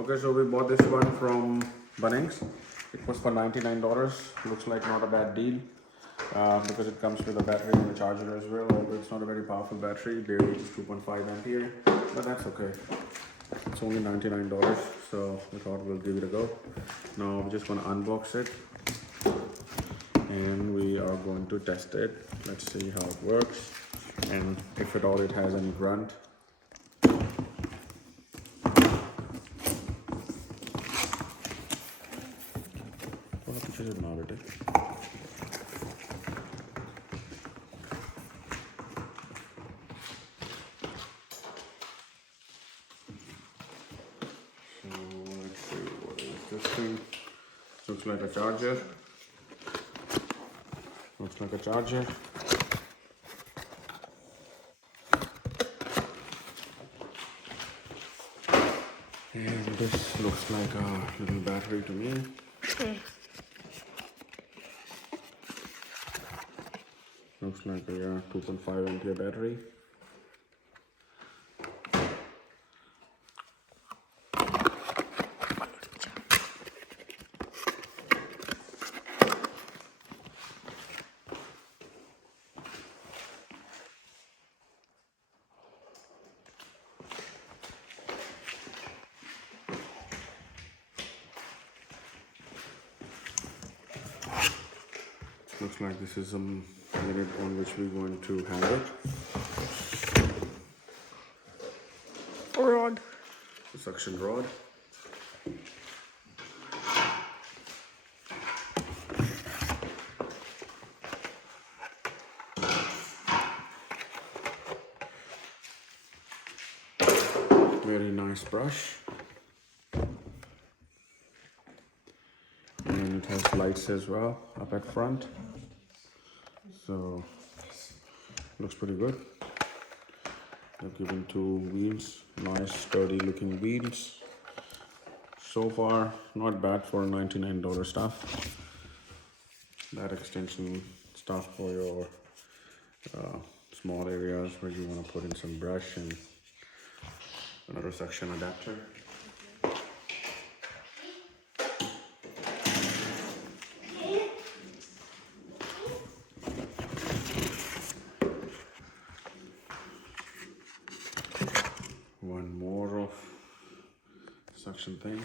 Okay, so we bought this one from Bunnings. It was for $99. Looks like not a bad deal because it comes with a battery and a charger as well. Although it's not a very powerful battery, barely just 2.5 ampere, but that's okay. It's only $99, so we thought we'll give it a go. Now we're just gonna unbox it and we are going to test it. Let's see how it works and if at all it has any grunt. So let's see, what is this thing? Looks like a charger. Looks like a charger. And this looks like a little battery to me. Looks like a 2.5 ampere battery. Looks like this is a unit on which we're going to hang it. Rod. The suction rod. Very nice brush. And it has lights as well up at front. So looks pretty good. They're given two wheels, nice sturdy looking wheels. So far not bad for $99 stuff. That extension stuff for your small areas where you want to put in some brush and another suction adapter. One more of suction thing.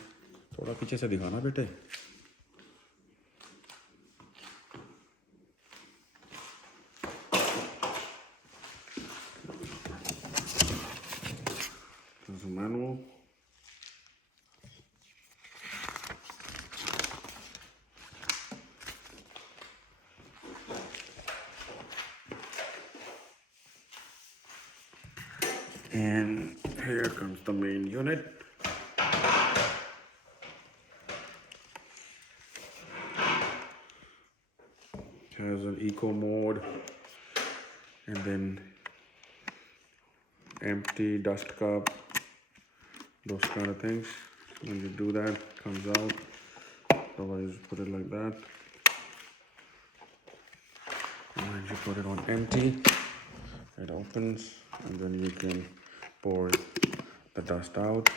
थोड़ा पीछे से दिखाना बेटे. There's a manual. And here comes the main unit. It has an eco mode and then empty, dust cup, those kind of things. When you do that, it comes out. Otherwise, put it like that. And when you put it on empty, it opens and then you can pour the dust out.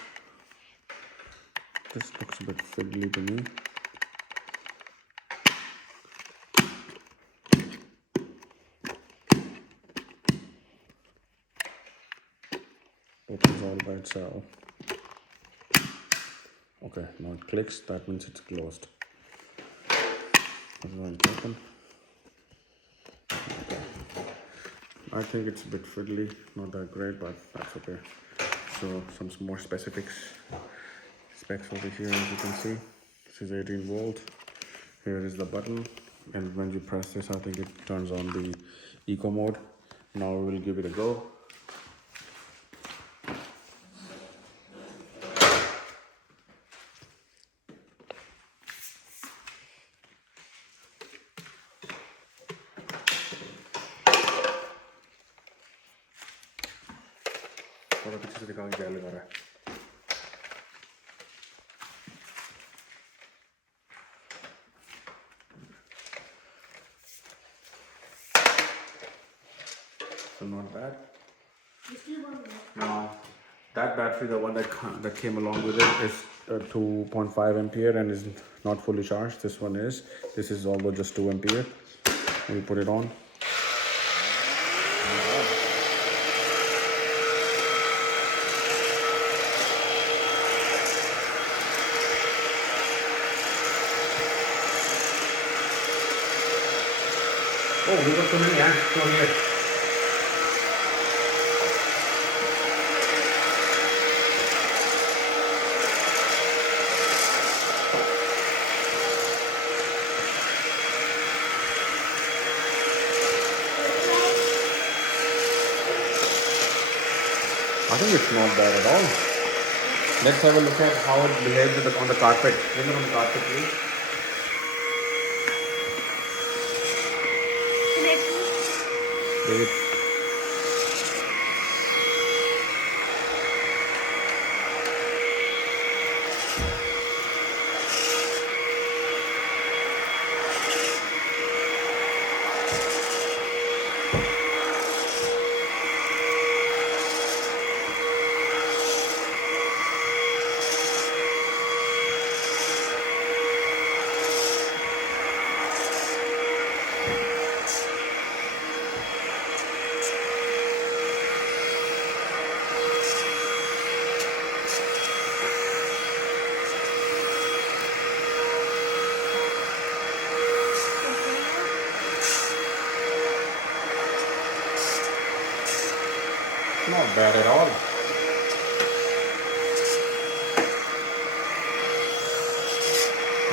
This looks a bit fiddly to me. Opens all by itself. Okay, now it clicks, that means it's closed. Open. Okay. I think it's a bit fiddly, not that great, but that's okay. So some more specs over here, as you can see. This is 18 volt. Here is the button, and when you press this, I think it turns on the eco mode. Now we will give it a go. थोड़ा पीछे से दिखा क्या लगा रहा है. So not bad. Now that battery, the one that came along with it, is 2.5 ampere and is not fully charged. This one is. This is although just 2 ampere. We put it on. Oh, we got so many ants on here. I think it's not bad at all. Let's have a look at how it behaves on the carpet. Bring it on the carpet, please. Wait. Not bad at all.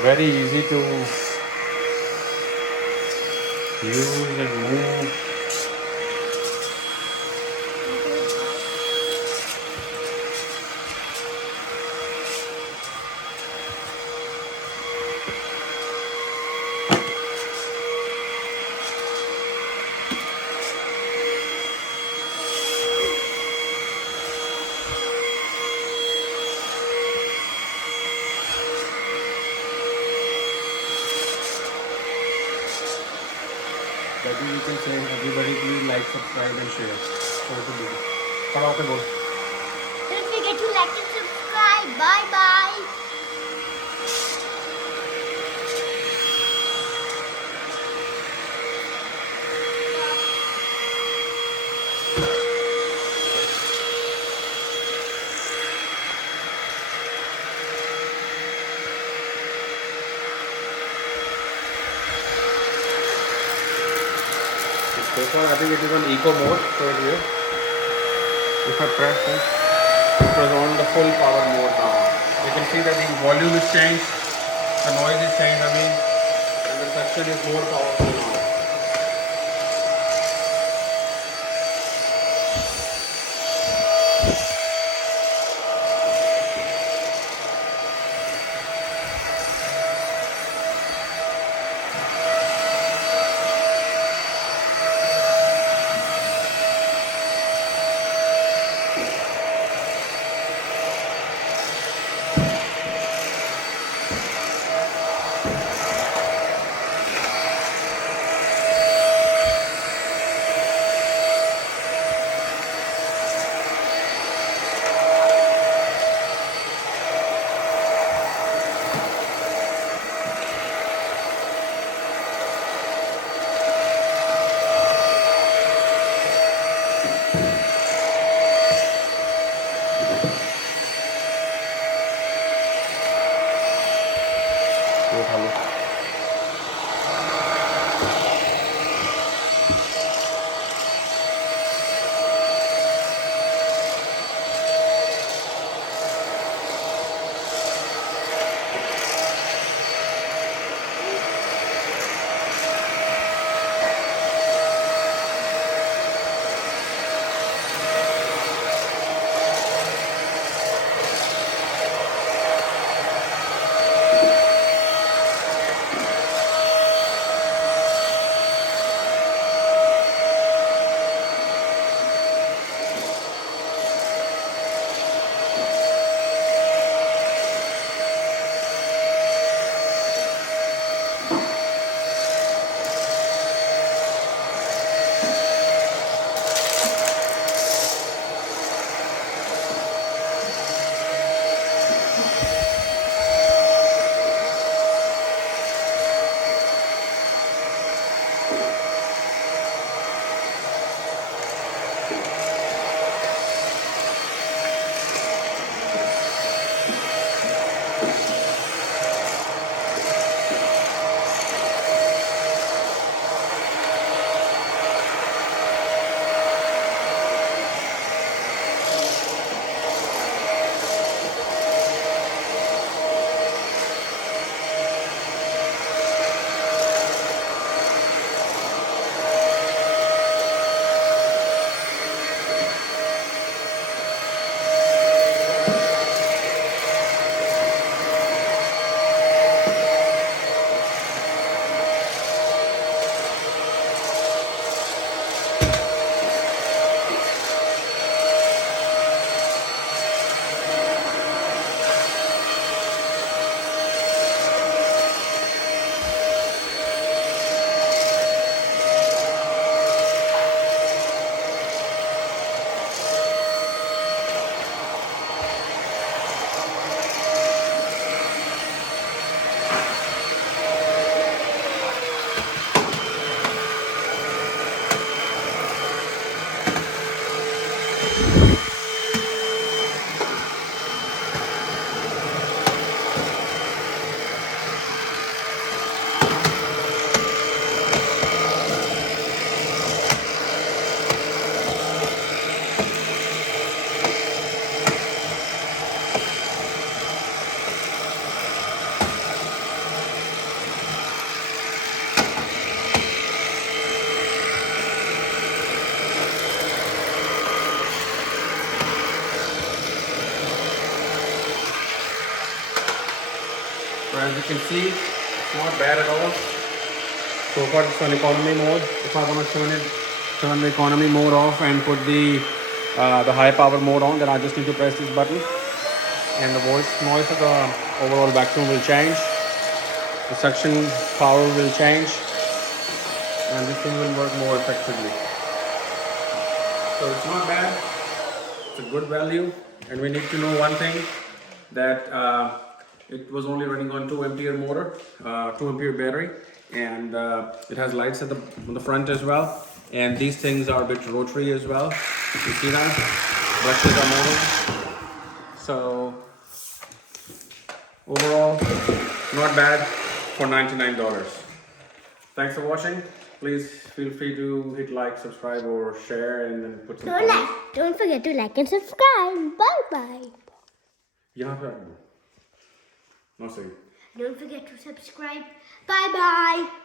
Very easy to use and move. Maybe you can say, everybody please like, subscribe and share. Over to you. Don't forget to like and subscribe. Bye bye. So far, I think it is on eco mode. So here, if I press it, it was on the full power mode now. You can see that the volume is changed, the noise is changed, and the suction is more powerful now. So as you can see, it's not bad at all. So far it's on economy mode. If I want to turn the economy mode off and put the high power mode on, then I just need to press this button, and the noise of the overall vacuum will change. The suction power will change, and this thing will work more effectively. So it's not bad. It's a good value, and we need to know one thing, that it was only running on 2 ampere motor, 2 ampere battery, and it has lights on the front as well, and these things are a bit rotary as well. You see that? Brushes are moving. So overall, not bad for $99. Thanks for watching. Please feel free to hit like, subscribe, or share, and then put some comments. Don't forget to like and subscribe. Bye bye. यहाँ पे आ गया। No, sorry. Don't forget to subscribe. Bye bye.